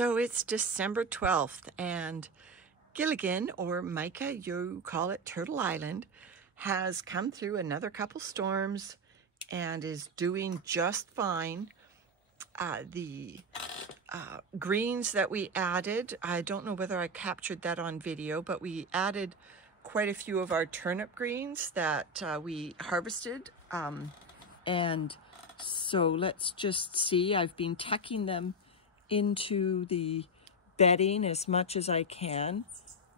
So it's December 12th and Gilligan, or Mica, you call it Turtle Island, has come through another couple storms and is doing just fine. The greens that we added, I don't know whether I captured that on video, but we added quite a few of our turnip greens that we harvested. And so let's just see, I've been tucking them into the bedding as much as I can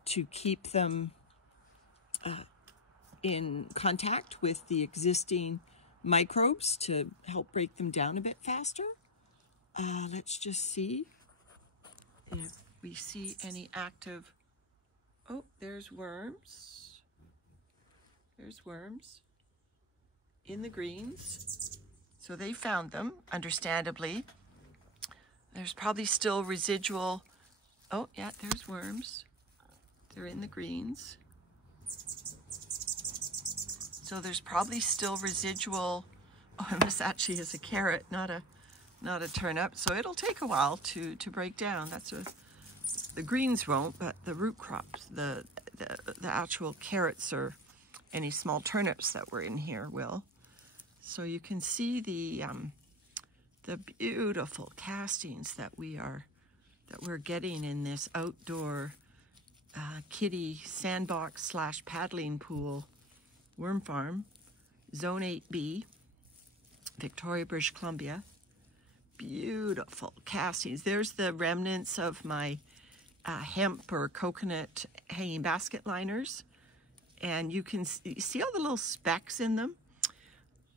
to keep them in contact with the existing microbes to help break them down a bit faster. Let's just see if we see any active. Oh, there's worms. There's worms in the greens. So they found them, understandably. There's probably still residual. Oh, yeah, there's worms. They're in the greens. So there's probably still residual. Oh, and this actually is a carrot, not a turnip. So it'll take a while to break down. The greens won't, but the root crops, the actual carrots or any small turnips that were in here will. So you can see the beautiful castings that we're getting in this outdoor kiddie sandbox / paddling pool worm farm, Zone 8B, Victoria, British Columbia. Beautiful castings. There's the remnants of my hemp or coconut hanging basket liners, and you can see all the little specks in them.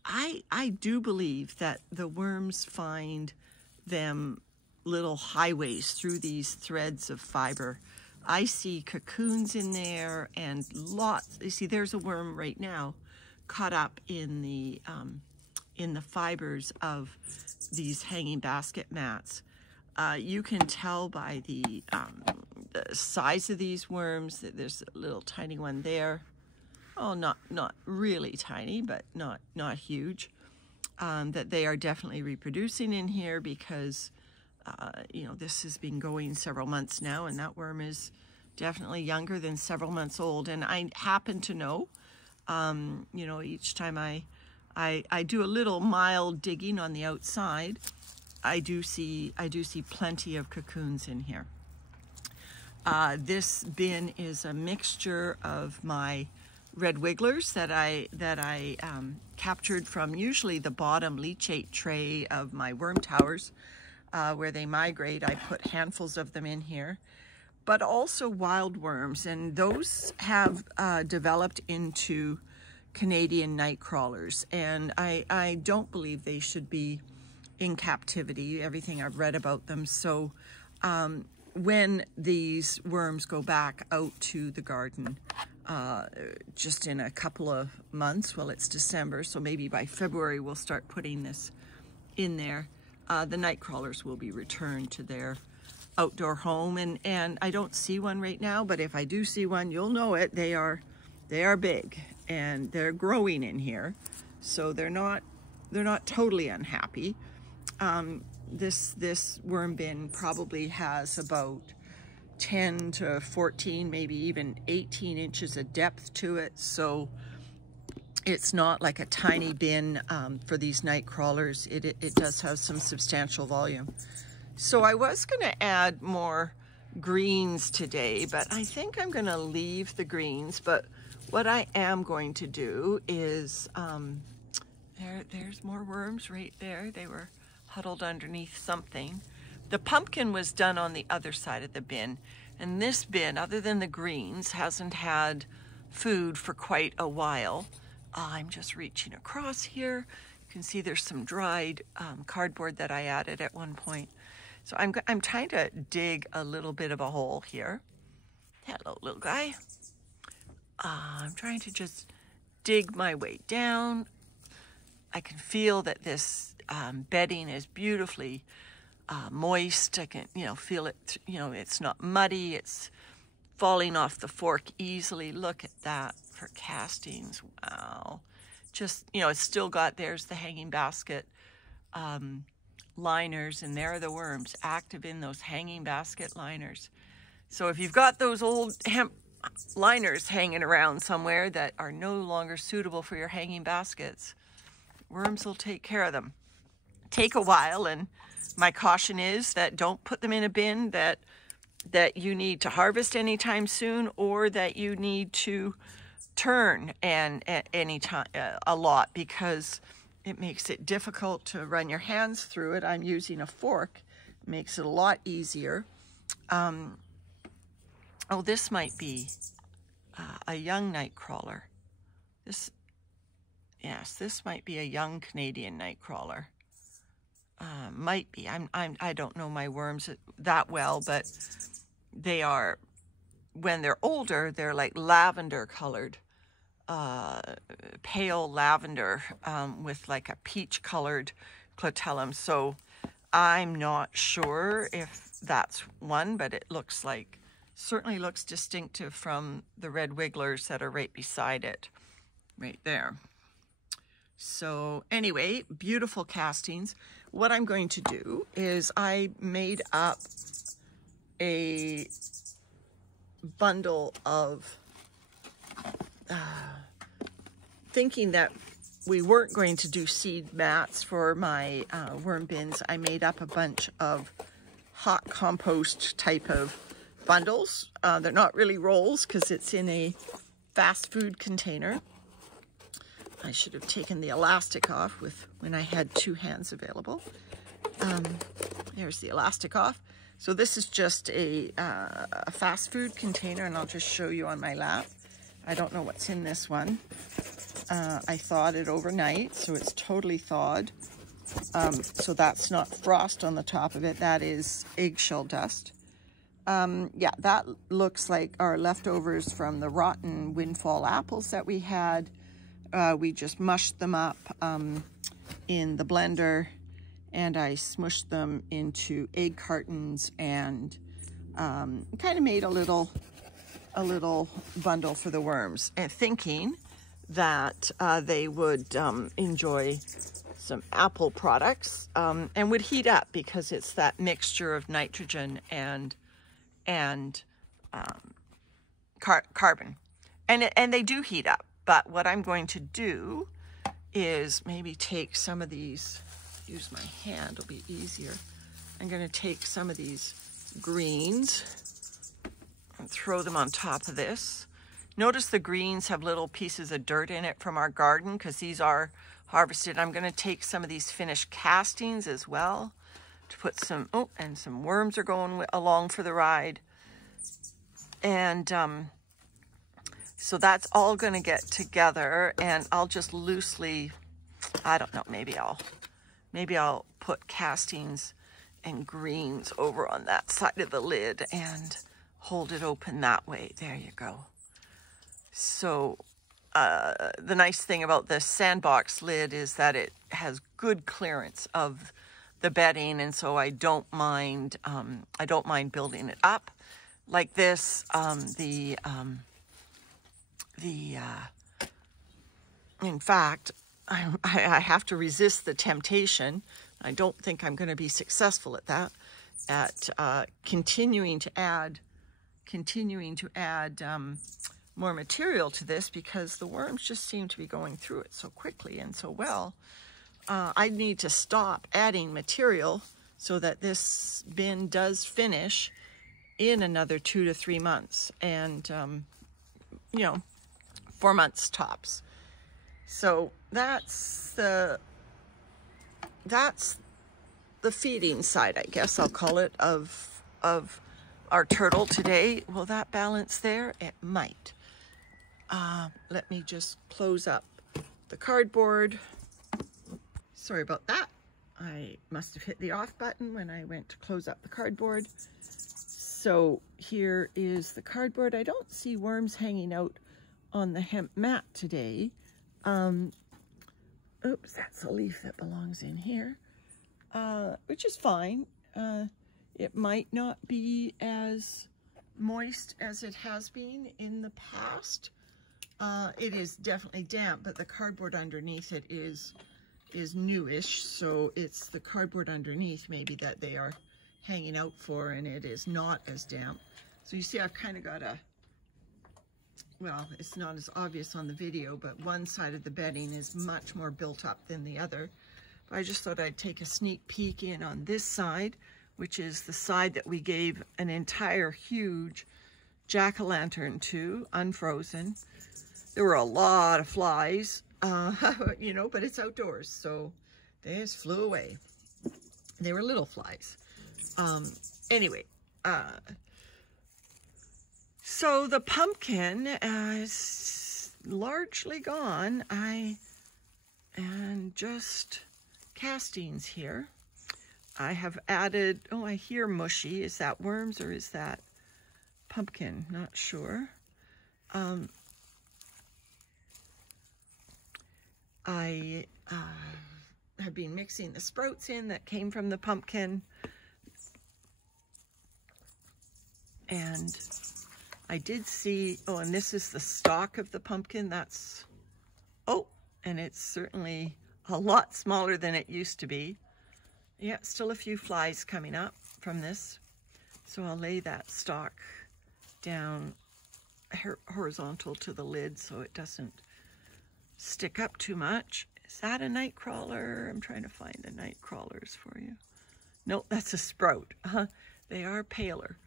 I do believe that the worms find them little highways through these threads of fiber. I see cocoons in there and lots. You see, there's a worm right now caught up in the fibers of these hanging basket mats. You can tell by the size of these worms that there's a little tiny one there. Oh, not really tiny, but not huge. That they are definitely reproducing in here because, you know, this has been going several months now, and that worm is definitely younger than several months old. And I happen to know, you know, each time I do a little mild digging on the outside, I do see plenty of cocoons in here. This bin is a mixture of my red wigglers that I captured from usually the bottom leachate tray of my worm towers where they migrate. I put handfuls of them in here, but also wild worms, and those have developed into Canadian nightcrawlers, and I don't believe they should be in captivity, everything I've read about them. So when these worms go back out to the garden, just in a couple of months, well, it's December, so maybe by February we'll start putting this in there. The nightcrawlers will be returned to their outdoor home, and I don't see one right now, but if I do see one, you'll know it. They are big and they're growing in here, so they're not totally unhappy. This worm bin probably has about 10 to 14, maybe even 18 inches of depth to it. So it's not like a tiny bin for these night crawlers. It does have some substantial volume. So I was going to add more greens today, but I think I'm going to leave the greens. But what I am going to do is, there's more worms right there. They were huddled underneath something. The pumpkin was done on the other side of the bin, and this bin, other than the greens, hasn't had food for quite a while. I'm just reaching across here. You can see there's some dried cardboard that I added at one point. So I'm trying to dig a little bit of a hole here. Hello, little guy. I'm trying to just dig my way down. I can feel that this bedding is beautifully moist. I can, feel it, it's not muddy. It's falling off the fork easily. Look at that for castings. Wow. Just, it's still got, there's the hanging basket liners, and there are the worms active in those hanging basket liners. So if you've got those old hemp liners hanging around somewhere that are no longer suitable for your hanging baskets, worms will take care of them. Take a while, and my caution is that don't put them in a bin that you need to harvest anytime soon, or that you need to turn a lot, because it makes it difficult to run your hands through it. I'm using a fork. It makes it a lot easier. Oh, this might be a young nightcrawler. This might be a young Canadian nightcrawler. Might be. I don't know my worms that well, but they are, when they're older, they're like lavender colored, pale lavender, with like a peach colored clitellum. So I'm not sure if that's one, but it looks like, certainly looks distinctive from the red wigglers that are right beside it, right there. So anyway, beautiful castings. What I'm going to do is I made up a bundle of, thinking that we weren't going to do seed mats for my worm bins. I made up a bunch of hot compost type of bundles. They're not really rolls because it's in a fast food container. I should have taken the elastic off when I had 2 hands available. There's the elastic off. So this is just a fast food container, and I'll just show you on my lap. I don't know what's in this one. I thawed it overnight, so it's totally thawed. So that's not frost on the top of it. That is eggshell dust. Yeah, that looks like our leftovers from the rotten windfall apples that we had. We just mushed them up in the blender, and I smushed them into egg cartons, and kind of made a little bundle for the worms, and thinking that they would enjoy some apple products, and would heat up because it's that mixture of nitrogen and carbon, and they do heat up. But what I'm going to do is maybe take some of these, use my hand, it'll be easier. I'm going to take some of these greens and throw them on top of this. Notice the greens have little pieces of dirt in it from our garden because these are harvested. I'm going to take some of these finished castings as well to put some, oh, and some worms are going along for the ride. And so that's all going to get together, and I'll just loosely, I don't know, maybe I'll put castings and greens over on that side of the lid and hold it open that way. There you go. So the nice thing about this sandbox lid is that it has good clearance of the bedding, and so I don't mind building it up like this. In fact, I have to resist the temptation. I don't think I'm going to be successful at that, at continuing to add more material to this, because the worms just seem to be going through it so quickly and so well. I need to stop adding material so that this bin does finish in another 2 to 3 months, and you know, 4 months tops. So that's the feeding side, I guess I'll call it, of our turtle today. Will that balance there? It might. Let me just close up the cardboard. Sorry about that. I must have hit the off button when I went to close up the cardboard. So here is the cardboard. I don't see worms hanging out on the hemp mat today. Oops, that's a leaf that belongs in here, which is fine. It might not be as moist as it has been in the past. It is definitely damp, but the cardboard underneath it is is newish, so it's the cardboard underneath maybe that they are hanging out for, and it is not as damp. So you see I've kind of got a, well, it's not as obvious on the video, but one side of the bedding is much more built up than the other. But I just thought I'd take a sneak peek in on this side, which is the side that we gave an entire huge jack-o'-lantern to, unfrozen. There were a lot of flies, you know, but it's outdoors, so they just flew away. They were little flies. Anyway, so the pumpkin is largely gone. And just castings here. I have added, oh, I hear mushy. Is that worms or is that pumpkin? Not sure. I have been mixing the sprouts in that came from the pumpkin. And I did see, oh, and this is the stalk of the pumpkin. That's, oh, and it's certainly a lot smaller than it used to be. Yeah, still a few flies coming up from this. So I'll lay that stalk down horizontal to the lid so it doesn't stick up too much. Is that a nightcrawler? I'm trying to find the nightcrawlers for you. Nope, that's a sprout. They are paler.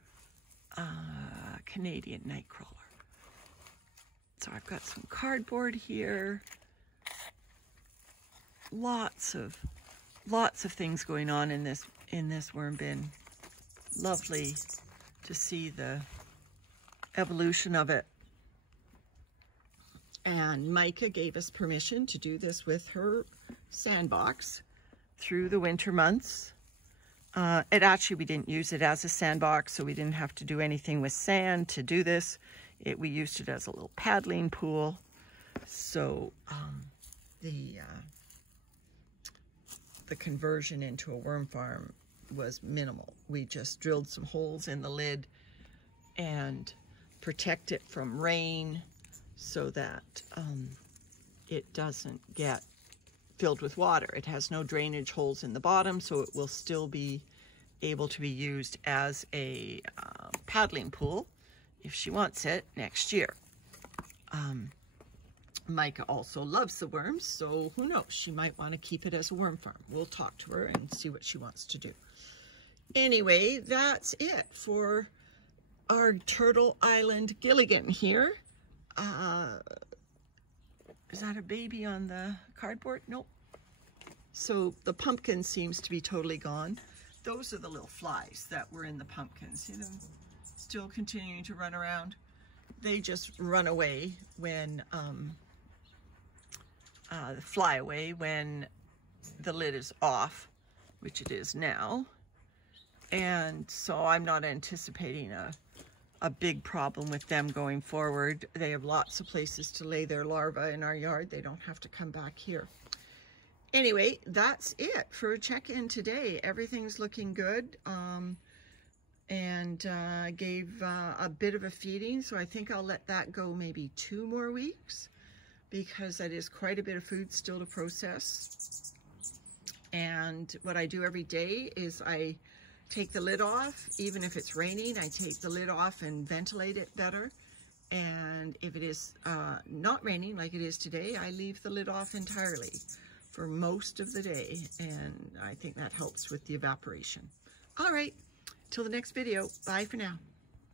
Canadian nightcrawler. So I've got some cardboard here. Lots of things going on in this worm bin. Lovely to see the evolution of it. And Mica gave us permission to do this with her sandbox through the winter months. We didn't use it as a sandbox, so we didn't have to do anything with sand to do this. We used it as a little paddling pool. So the conversion into a worm farm was minimal. We just drilled some holes in the lid and protect it from rain so that it doesn't get filled with water. It has no drainage holes in the bottom, so it will still be able to be used as a paddling pool if she wants it next year. Mica also loves the worms, so who knows, she might want to keep it as a worm farm. We'll talk to her and see what she wants to do. Anyway, that's it for our Turtle Island Gilligan here. Is that a baby on the cardboard? Nope. So the pumpkin seems to be totally gone. Those are the little flies that were in the pumpkins. See them still continuing to run around? They just run away when, fly away when the lid is off, which it is now. And so I'm not anticipating a big problem with them going forward. They have lots of places to lay their larvae in our yard. They don't have to come back here. Anyway, that's it for a check-in today. Everything's looking good. I gave a bit of a feeding, so I think I'll let that go maybe 2 more weeks because that is quite a bit of food still to process. And what I do every day is I take the lid off. Even if it's raining, I take the lid off and ventilate it better. And if it is not raining like it is today, I leave the lid off entirely for most of the day. And I think that helps with the evaporation. All right, till the next video. Bye for now.